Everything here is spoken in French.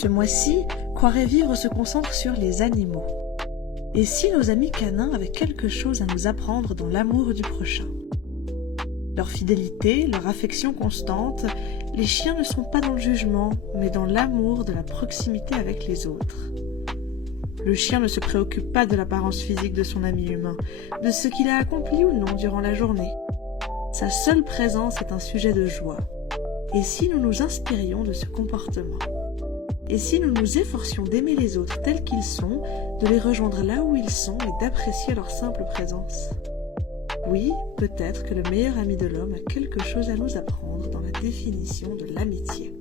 Ce mois-ci, Croire et vivre se concentre sur les animaux. Et si nos amis canins avaient quelque chose à nous apprendre dans l'amour du prochain? Leur fidélité, leur affection constante, les chiens ne sont pas dans le jugement, mais dans l'amour de la proximité avec les autres. Le chien ne se préoccupe pas de l'apparence physique de son ami humain, de ce qu'il a accompli ou non durant la journée. Sa seule présence est un sujet de joie. Et si nous nous inspirions de ce comportement? Et si nous nous efforcions d'aimer les autres tels qu'ils sont, de les rejoindre là où ils sont et d'apprécier leur simple présence? Oui, peut-être que le meilleur ami de l'homme a quelque chose à nous apprendre dans la définition de l'amitié.